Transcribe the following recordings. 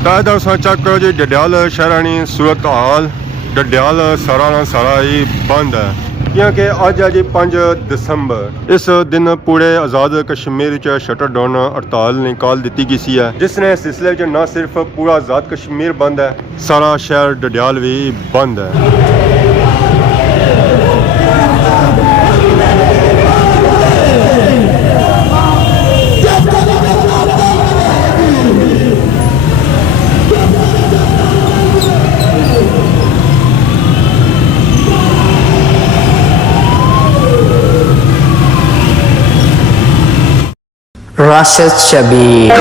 ताजदार सा चेक करो जी डडियाल शहरानी सूरत हाल डडियाल सारा सारा ही बंद है क्योंकि अज है जी 5 दिसंबर। इस दिन पूरे आज़ाद कश्मीर च शटर डाउन हड़ताल निकाल दी गई सी है, जिसने सिलसिले च न सिर्फ पूरा आज़ाद कश्मीर बंद है, सारा शहर डडियाल भी बंद है। Rashid Shabir.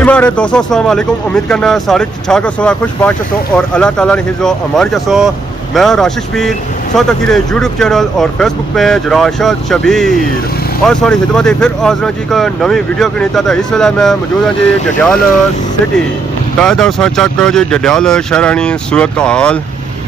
हमारे दोस्तों अस्सलाम वालेकुम, उम्मीद करना सारे ठीक सो खुशबाश सो और अल्लाह ताला ने हिज़्ज़ो अमान जसो। मैं राशिद शबीर सो तकीर यूट्यूब चैनल और फेसबुक पेज राशिद शबीर और सॉरी खिदमत फिर हाज़िर जी का नवी वीडियो की नीता था। इस वेला मैं मौजूद हाँ जी डडियाल सिटी। ताजदार सा चेक करो जी डडियाल शहरानी सूरत हाल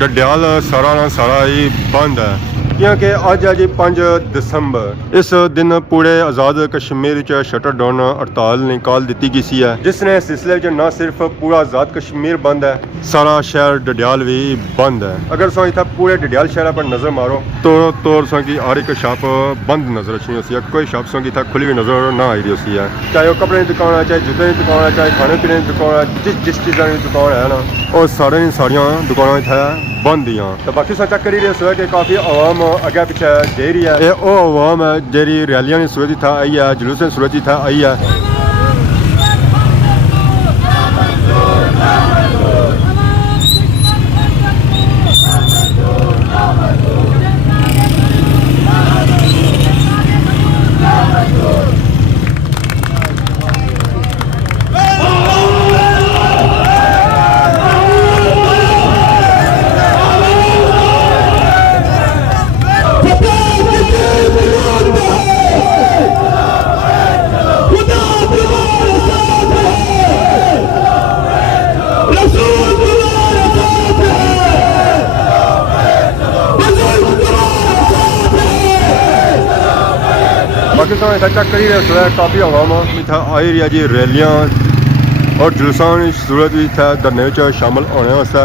डडियाल सारा ही बंद है क्योंकि अज है जी 5 दिसंबर। इस दिन पूरे आज़ाद कश्मीर च शटर डाउन हड़ताल निकाल दी गई सी है, जिसने सिलसिले च न सिर्फ पूरा आज़ाद कश्मीर बंद है, सारा शहर डडियाल भी बंद है। अगर सो इतना पूरे डडियाल शहर पर नज़र मारो तो सो की हर एक शॉप बंद नजर अच्छी होती है, कोई शॉप सो की था खुली हुई नजर ना आई रही है। चाहे वो कपड़े की दुकान है, चाहे जूते की दुकान है, चाहे खाने पीने की दुकान है, जिस चीज़ों की दुकान है ना वो सारिया दुकाना है बंद ही। तो बाकी सो चेक करी रहे कि काफ़ी आवाम अगे पिछे जा रही है। ये वो आवाम है जी रैलियां सूरत था आई है, जुलूस सूरत था आई है। पाकिस्तान इतना चेक करी रहे काफ़ी आवाम इतना आई रही है जी रैलियां और जुलूसां की सूरत भी इतना धरने में शामिल होने वास्ते।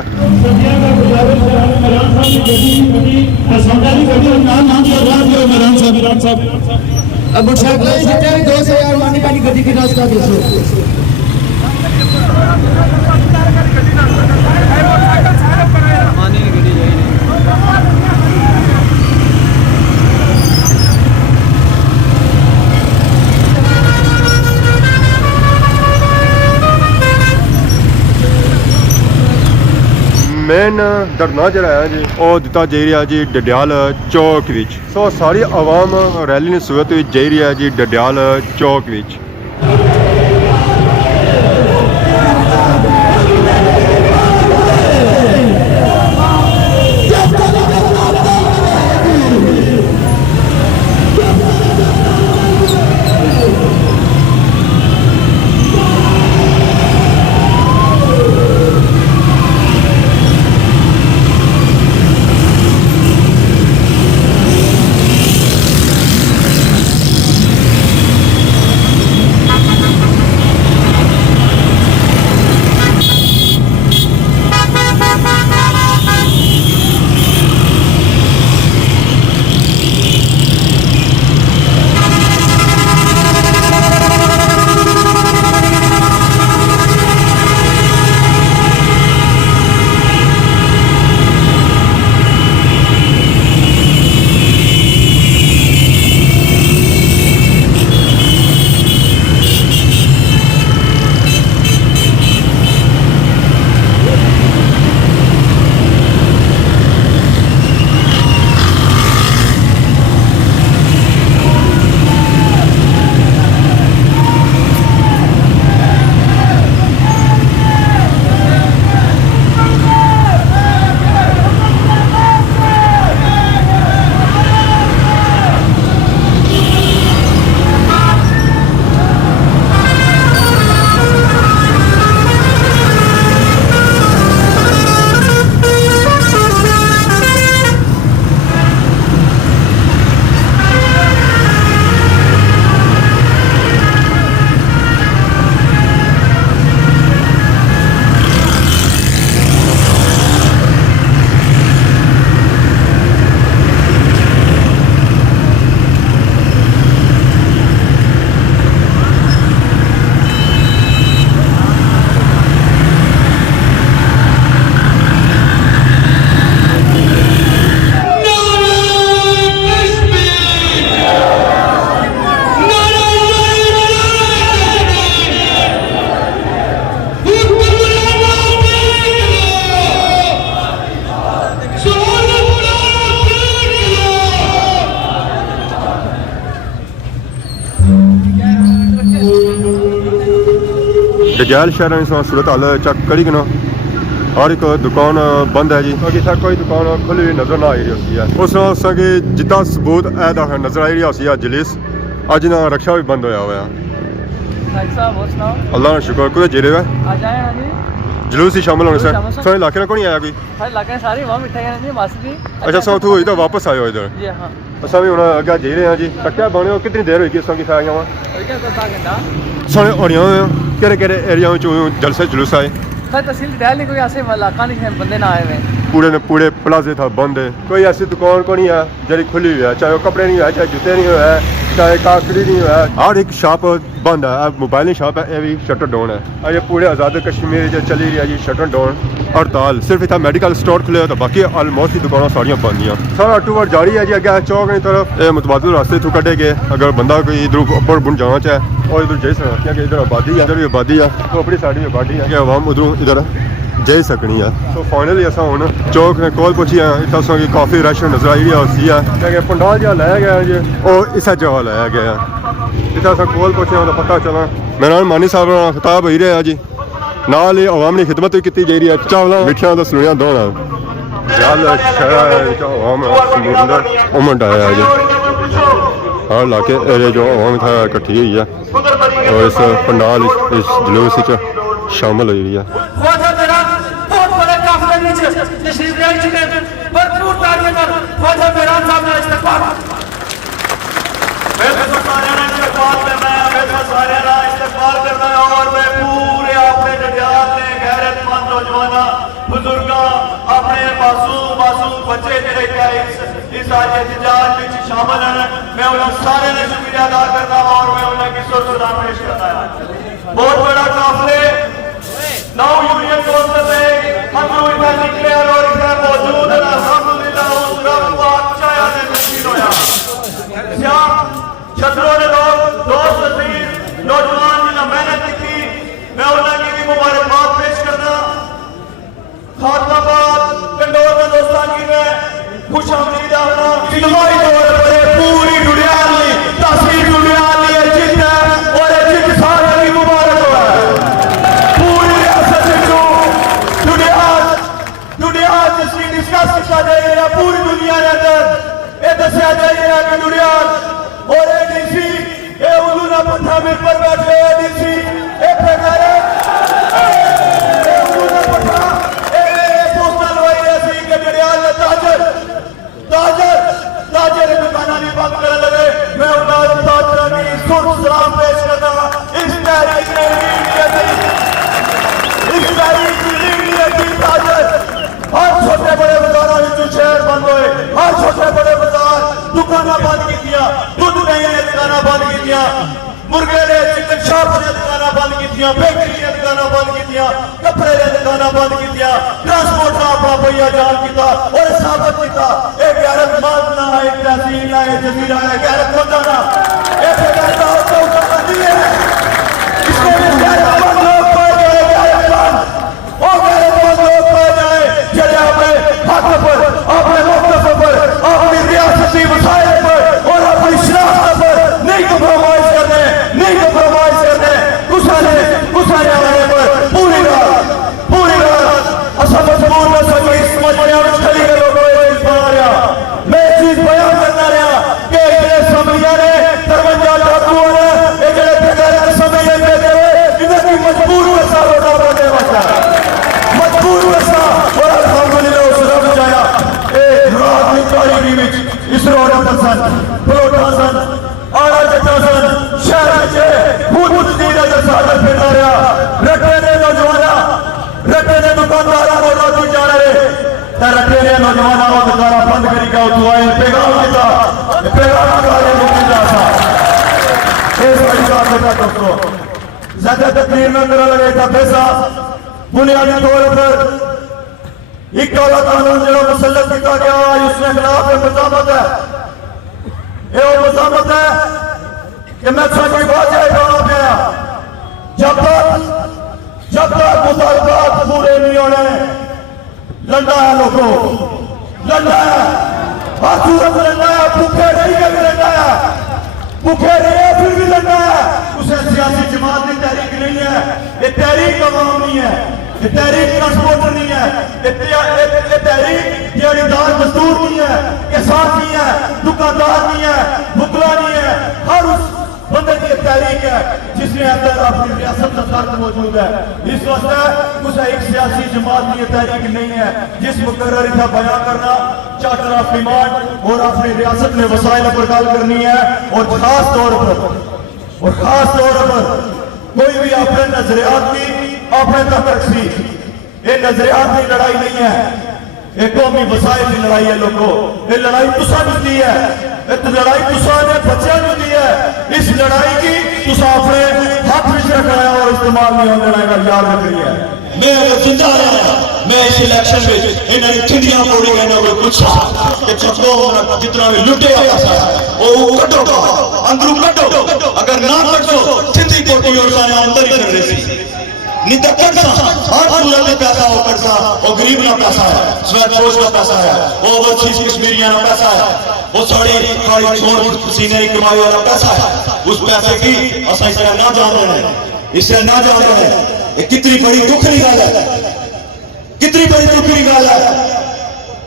मेन धरना जरा है जी वो दिता जा रहा है जी डडियाल चौक विच। सो सारी आवाम रैली की सूरत जा रही है जी डडियाल चौक विच। डगैल शहर सूरत हाल चेक करी कनो हर एक दुकान बंद है जी क्योंकि इतना कोई दुकान खुली हुई नज़र ना आई रही होती है उस असेंगे जितना सबूत ऐदा नज़र आई रही होती है जलीस अज ना रक्षा भी बंद होया हुआ अल्लाह का शुक्र कुछ जेरे हुआ जुलूस ही शामिल होने से सारे इलाके में कौन आया कोई अच्छा सो तू इधर वापस आयो इधर असा भी हुण अग्गे जे रहे हैं जी क्या बने हो कितनी देर हुई असां की खाया वा सारे होनियां केड़े एरिया में जलसे जुलूस आए तहसील नहीं कोई ऐसे इलाका नहीं बंदे ना आए हुए पूरे प्लाजे था बंद है कोई ऐसी दुकान को नहीं है जरी खुली हुई है चाहे वो कपड़े नहीं है चाहे जूते नहीं है चाहे काकड़ी नहीं है हर एक शॉप बंद है मोबाइल शॉप है ये भी शटर डाउन है ये पूरे आज़ाद कश्मीर जो चली रही है जी शटर डाउन हड़ताल सिर्फ इतना मेडिकल स्टोर खुले तो बाकी ऑलमोस्ट ही दुकानें सारियां बंद हैं सारा टूर जारी है जी अगर चौक की तरफ ये मुतबादल रास्ते थू कटे गए अगर बंदा कोई इधर ऊपर बुन जाना चाहे और इधर जाई सकता है इधर आबादी है इधर भी आबादी है तो अपनी साइड भी आबादी है कि आवाम उधरों इधर जाई सकनी है तो फाइनली अस हूँ चौक ने कोल पहुंची हैं इतना की काफ़ी रश नजर आई रही है पंडाल जहाँ लाया गया जी और इस जगह लाया गया इतना अस कोल पहुंचे तो पता चला मेरा नाम मानी साहब खिताब हो रहा जी नाल ही अवाम की खिदमत भी की जा रही है चावल मिठिया तो सुनिया दो उमंड आया जी हर इलाके एरिया जो अवाम इकट्ठी हुई है और इस पंडाल इस जुलूस शामिल हो रही है अपने मासूम बच्चे इस शामिल हैं मैं उन्हें सारे ने शुक्रिया अदा करता हूं और मैं उन्हें किशोर सलाम पेश करता हूं बहुत बड़ा काफले नौ यूनियन काउंसिल में अंदरूं इधर निकले और इधर मौजूद है अल्हम्दुलिल्लाह उस रब को अच्छा याद नसीब होया श्याम छतरों ने लोग दोस्त नसीब नौजवान जिन्हें मेहनत की मैं उन्हें की भी मुबारकबाद पेश करना खातमाबाद कंडोर में दोस्तान की मैं खुश आमदीद होना इजमाही तौर पर पूरी दुनिया ली तस्वीर दुनिया ली जित है और जित सारे की मुबारक हो पूरी रियासत को दुनिया तस्वीर डिस्कस किया जाएगा पूरी दुनिया के अंदर ये दसिया जाएगा कि दुनिया और एडीसी ये उर्दू ना पत्थर में पर बैठे एडीसी एक प्रकार सलाम पेश करना इस तारीख ने हर छोटे बड़े बाजारों शहर बंद हुए हर छोटे बड़े बाजार दुकाना बंद की दूध नहीं ने दुकाना बंद की मुर्गे ने चिकन शॉप ने दुकाना बंद की बेकरी ने दुकाना बंद की कपड़े ने दुकाना बंद की ट्रांसपोर्ट का अपना पहिया जान किया और साबित किया एक गैरतमंद ना है एक तहसील ना है जमीरा है गैरतमंद ना एक इसको गैरतमंद लोग पाए जाए गैरतमंद और गैरतमंद लोग पाए जाए चले अपने हक पर अपने मौके पर अपनी रियासती मसाइल पर और अपनी शनाख्त पर नहीं कम्प्रोमाइज करने गुस्साने वाले पर पूरी रात असा मजबूर न सकी समझ में खली के लोगों मैं चीज बयान करना रहा कि इतने समझिया ने 53 डाकुओं ने एक बेगैरत समझे देते हुए इन्हें मजबूर हुए रोटा बनने वाला मजबूर हुए और अल्हम्दुलिल्लाह उस रब जाया एक रात की तारीखी में इस रोड़ा पसंद प्लोटासन आड़ा जटासन शहर में खुद दीदा जसादर फिरना रहा रटे ने नौजवाना रटे ने दुकानदारा को रोटी जा रहे रटे ने नौजवाना को दुकाना बंद करी का उठवाए पैगाम दिता पैगाम वाले मुक्ति जासा इस बड़ी बात बता दोस्तों ज्यादा तकरीर में मेरा लगे था पैसा बुनियादी तौर पर एक काला कानून जो मुसल्लत किया गया उसके खिलाफ मज़ामत है ये मज़ामत है कि मैं सभी बात गया जब तक मुतालबात पूरे नहीं होने लड़ना है लोगों लड़ना है हर सूरत लड़ना है भूखे नहीं कभी लड़ना है भूखे नहीं है फिर भी नहीं लड़ना है, उसे सियासी जमात की तहरीक नहीं है, ये तहरीक अवाम नहीं है, ये तहरीक ट्रांसपोर्टर नहीं है, ये तहरीक दिहाड़ीदार मजदूर नहीं है, किसान नहीं है, दुकानदार नहीं है, मुकला नहीं है, हर उस बंदे की तहरीक है जिसने अंदर अपनी रियासत का दर्द मौजूद है। इस वास्ते उसे एक सियासी जमात की तहरीक नहीं है जिस मुकर्रर था बयान करना, चार्टर ऑफ डिमांड और अपनी रियासत में वसाइल पर गल करनी है। और खास तौर पर कोई भी अपने नजरियात की अपने तक रखी, ये नजरियात की लड़ाई नहीं है, ये कौमी वसाइल की लड़ाई है। लोगों, ये लड़ाई तुसा दी है, ये लड़ाई तुसा ने बच्चों को दी है। इस लड़ाई की तुसा अपने हाथ में रखना है और इस्तेमाल नहीं होने देना, याद रखनी है। मैं अगर जिंदा रहा, मैं इस इलेक्शन में इन्होंने ठंडियां पोड़ी कहना कोई पूछा कि चलो जितना भी लुटे पैसा वो कटो अंदरू कटो, अगर ना कटो ठंडी पोटी और सारे अंदर ही कर रहे नहीं तो कर सा हर सूरत में पैसा वो कर सा, वो गरीब ना पैसा है, स्वेत पोष का पैसा है, वो ओवरसीज कश्मीरिया ना पैसा है, वो साड़ी खाड़ी छोड़ पसीने की कमाई वाला पैसा है। उस पैसे की असा इससे ना जान रहे हैं, इससे ना जान रहे हैं। ये कितनी बड़ी दुखरी गल है, कितनी बड़ी दुखरी गल है।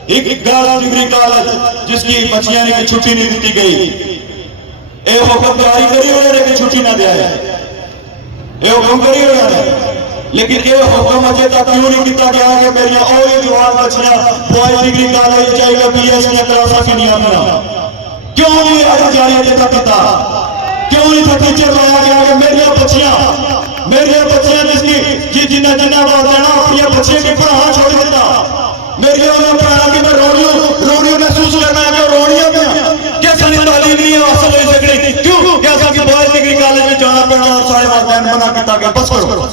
एक डिग्री कॉलेज जिसकी बच्चियां ने छुट्टी नहीं दी गई, ये हुक्म जारी करी उन्होंने कि छुट्टी ना दिया है, ये हुक्म करी उन्होंने, लेकिन ये हुक्म अजे तक क्यों नहीं किया गया कि मेरिया ओही जवान बच्चियां बॉयज डिग्री कॉलेज जाएगा बीएस की क्लासा की नहीं आना? क्यों नहीं आज जारी अजे तक किया? क्यों नहीं था टीचर लाया गया कि मेरिया बच्चियां जिसकी जिन्ना जिन्ना बात देना अपनी बच्चियों की पढ़ाना छोड़ देता, मेरी उन्होंने पढ़ाना कि मैं रोड़ियों महसूस करना है कि रोड़ियों में कैसा नहीं तालीम नहीं है हासिल हो सकती, क्यों कैसा कि बॉयज डिग्री कॉलेज में जाना पड़ना और सारे वालदैन मना किया गया, बस करो।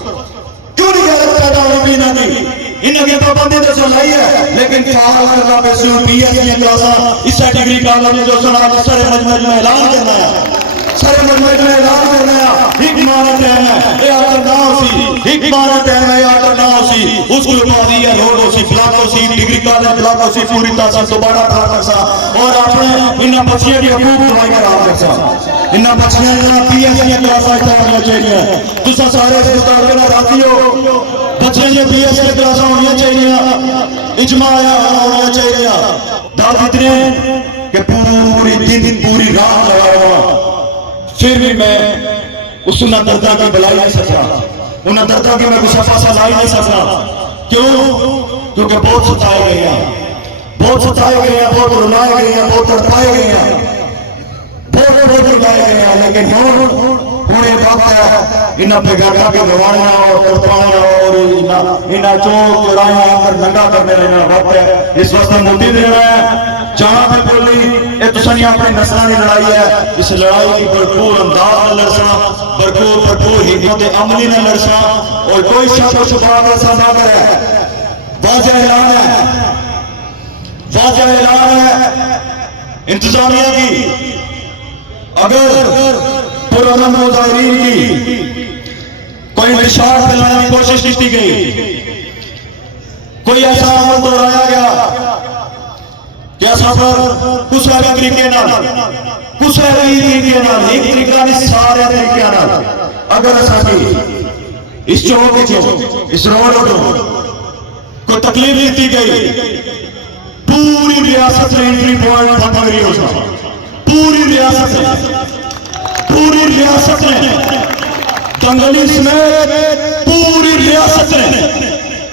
क्यों नहीं गैरत पैदा होगी ना दी इनके पाबंदी तो चलाई है, लेकिन बीएस की क्लासा इस डिग्री कॉलेज जो सुना सारे मजमे में ऐलान करना है, सारे मजमे में ऐलान करना है। एक माना टाइम है ये आकर ना होसी, एक माना टाइम है आकर ना होसी, उसको पादी है रोड होसी, ब्लॉक होसी, डिग्री कॉलेज ब्लॉक होसी, पूरी तहसील दोबारा खड़ा कर सा और अपने इन बच्चियों की हकूक दवाई का राम कर सा। इन बच्चियां जरा बीएस की क्लासा होनी चाहिए, तुसा सारे रिश्तेदार के ना राती हो बच्चे जो बीएस की क्लासा होनी चाहिए, इजमा होना चाहिए। दाद इतने कि पूरी दिन पूरी रात लगा हुआ, फिर भी मैं उस दर्दा की बुलाई नहीं सकता, उन दर्दा की मैं गुस्सा फासा ला ही नहीं सकता। क्यों? क्योंकि बहुत सताए गए हैं, बहुत सताए गए हैं, बहुत रुलाए गए हैं, बहुत तड़पाए गए हैं, बहुत रुलाए गए हैं। लेकिन हुणे वक्त है इन्हें बेगाना के गवाना और तड़पाना और इन्हें चौक चौराहे अंदर नंगा करने का वक्त है। इस वक्त मोदी देना है जहां पे बोली ये तुसानी अपने नस्लों की लड़ाई है, इस लड़ाई की भरपूर अंदाज न लड़ना, भरपूर हिम्मत अमली न लड़ना और कोई शक छुपा कर सामना करे। वाज़ेह ऐलान है इंतजामिया की, अगर पुरअमन मुजाहिरीन की कोई इंतशार फैलाने की कोशिश की गई, कोई ऐसा अमल दोहराया गया क्या सफर कुछ तरीके एक तरीका नहीं सारे तरीके अगर इस चौक इस रोड को तकलीफ दी गई, पूरी रियासत में एंट्री पॉइंट बंद करी उसका, पूरी रियासत में दंगली समेत पूरी रियासत में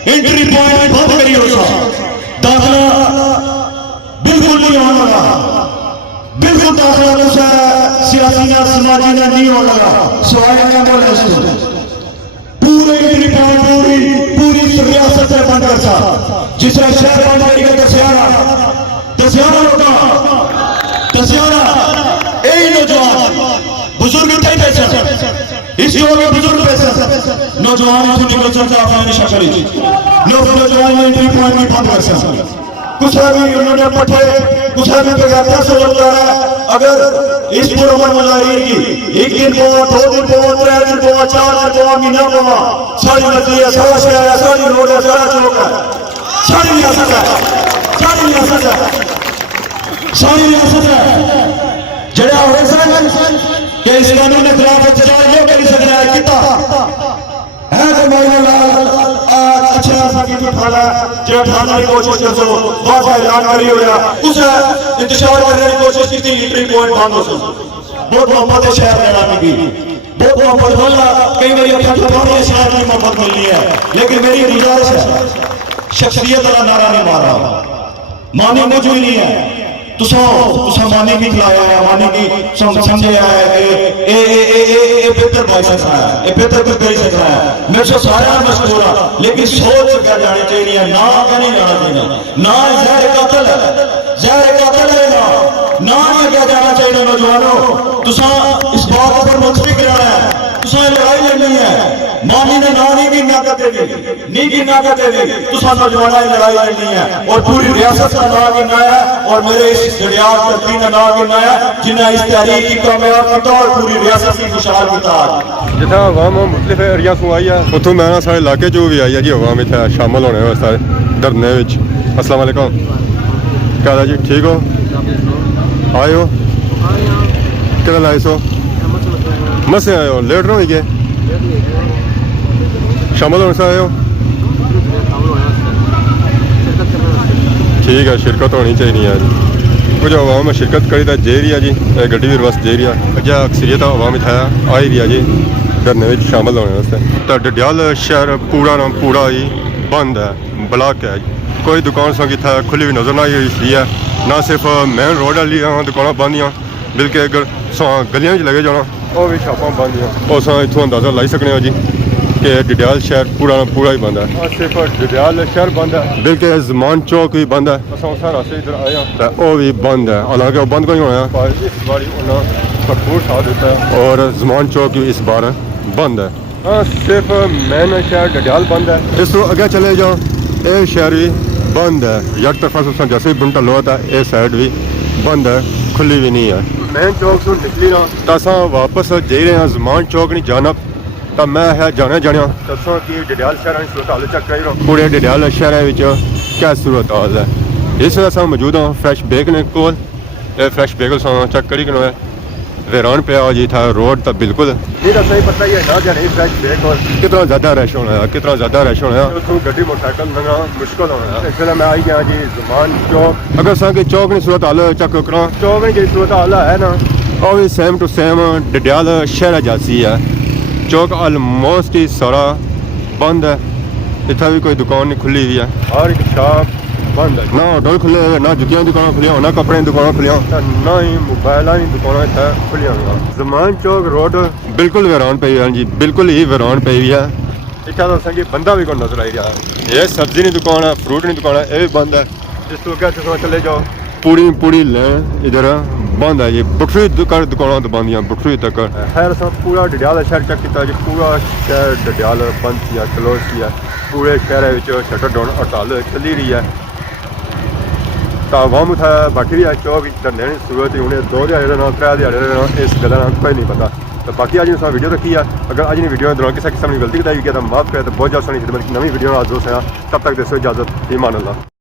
एंट्री पॉइंट बंद करी उसका, दाखिला बिल्कुल नहीं होने लगा, बिल्कुल दाखिला सियासी ना समाजी ना नहीं होने लगा, सवाल पूरे पूरी रियासत में बंद कर सा, जिस तरह शहर बंद करेगा दसियारा यही नौजवान बुजुर्ग थे पैसा इस युवा में बुजुर्ग पैसा नौजवान निकल सकता आपने निशा करी नौजवान एंट्री पॉइंट भी बंद कर सकता, कुछ आदमी उन्होंने पठे, कुछ आदमी बेगाना से बोलता है। अगर इस पुरअमन मुजाहिरीन की एक दिन पोवा, 2 दिन पोवा, 3 दिन पोवा, 4 दिन पोवा, महीना पोवा, सारी नदी है, सारा शहर है, सारी रोड है, सारा चौक है, सारी रियासत है जड़ा हो कि इस कानून के खिलाफ एहतजाज यो करी सकदा है किता है तो माइनर अच्छा सकी तो ठाला जो ठाने की कोशिश कर सो वादा ऐलान करी होया उस इंतशार करने की कोशिश की थी लीटरी पॉइंट बंद हो सो बहुत मोहब्बत है शहर देना की बहुत मोहब्बत बोला कई बार अखा छुपाने शहर की मोहब्बत मिलनी है लेकिन मेरी गुजारिश है शख्सियत वाला नारा नहीं मार रहा मानी मुझे नहीं है तुसा मानी की खिलाया है मानी की समझे है ए बेहतर भाई सकता है ए बेहतर कुछ कर सकता है मेरे से सारा मशहूर है लेकिन सोच क्या जानी चाहिए ना क्या नहीं जाना चाहिए ना जहर कातिल है ना क्या जाना चाहिए नौजवानों तुसा इस बात पर मुतफिक रहना है तुसा लड़ाई लड़नी है मानी ने ना नहीं गिनना करते तुसा नौजवानों की लड़ाई लड़नी है और पूरी रियासत का ना गिनना है और मेरे इस जड़ियाल धरती का ना गिनना है जिन्हें इस तहरीक की कामयाब किया और पूरी रियासत की खुशहाल किया जितना अवाम मुख्तलिफ एरिया ਤੋਂ आई है उतों मैं सारे इलाके जो भी आई है जी अवाम इतना शामिल होने वास्ते धरने विच अस्सलाम वालेकुम क्या हाल है जी ठीक हो आए हो कितना लाए सो मसे आए हो लेट रहो गए शामिल होने से आए हो ठीक है शिरकत होनी चाहिए है जी कुछ अवाम में शिरकत करी तो जे रही है जी गड्डी भी रिवर्स जे रही है अजा अक्सरियत अवाम इतना आई रही है जी धरने में शामिल होने वास्ते तो डडियाल शहर पूरा ही बंद है ब्लॉक है कोई दुकान संग इतना खुली भी नज़र ना आई हुई है ना सिर्फ मेन रोड वाली दुकान बंद हैं बल्कि अगर गलियां लगे जाना वो भी शापां बंद हैं उस इतों अंदाज़ा लाई सकने जी कि डडियाल शहर पूरा ही बंद है सिर्फ डडियाल शहर बंद है बल्कि जमान चौक भी बंद है अस उस रास्ते इधर आए हैं वो भी बंद है हालांकि वो बंद कोई होना इस बार उन्होंने भरपूर साथ देता है और जमान चौक भी इस बार बंद है हाँ सिर्फ मेन शहर डडियाल बंद है इस तो अगे चले जाओ ये शहर भी बंद है एक तरफा जैसे ही बुंटा लो था ये साइड भी बंद है खुली भी नहीं है मेन चौक से निकली ना तो अस वापस जा रहे हैं जमान चौक नहीं जाना तो मैं है जाने दसो कि डडियाल शहर की सूरत हाल चेक करो पूरे डडियाल शहर क्या सूरत हाल है इस वजह से मौजूद हाँ फ्रैश बेकल कोल फ्रैश बेकल चेक करी कि वैरान पे जी था रोड तो बिल्कुल ये तो सही पता ही है ना जाने फ्रैश बेकल कितना ज़्यादा रश होना है तो गड्डी मोटरसाइकिल लंघना मुश्किल होना है इसलिए मैं आई गया जी जमान चौक अगर अस चौक की सूरत हाल चेक करो चौक की सूरत हाल है ना वो भी सेम टू सेम डडियाल शहर जैसी है चौक ऑलमोस्ट ही सारा बंद है इतना भी कोई दुकान नहीं खुली हुई है हर एक शॉप बंद है ना होटल खुले हुए ना जुतियां दुकान खुलिया ना कपड़े की दुकान खुलिया ना ही मोबाइल की दुकान इतना खुलिया हुई जमान चौक रोड बिल्कुल वीरान पई है जी बिल्कुल ही वीरान पई हुई है इतना तो संगी बंदा भी कोई नजर आई रहा है ये सब्जी की दुकान है फ्रूट की दुकान है ये भी बंद है इस तो क्या चले जाओ पूरी लैन इधर बंद है जी बटरी दुकान तो बंद हैं बटरी तक खैर सब पूरा डडियाल शहर चेक किया जी पूरा शहर डडियाल बंद किया क्लोज किया पूरे शहर शटर डाउन हड़ताल चली रही है तो अवाम उत्थै बैठी दी है चौक धरने की सूरत उन्हें 2 ध्याड़े देना 3 ध्याड़े देना इस गल्ला कोई नहीं पता तो बाकी अज ने वीडियो रखी है अगर अज की वीडियो दौरान किसी किस्म की गलती बताई गई तो माफ करे तो बहुत जल्द सोनी नवी वीडियो आज दोस्त तब तक दसो इजाजत ईमान अल्लाह।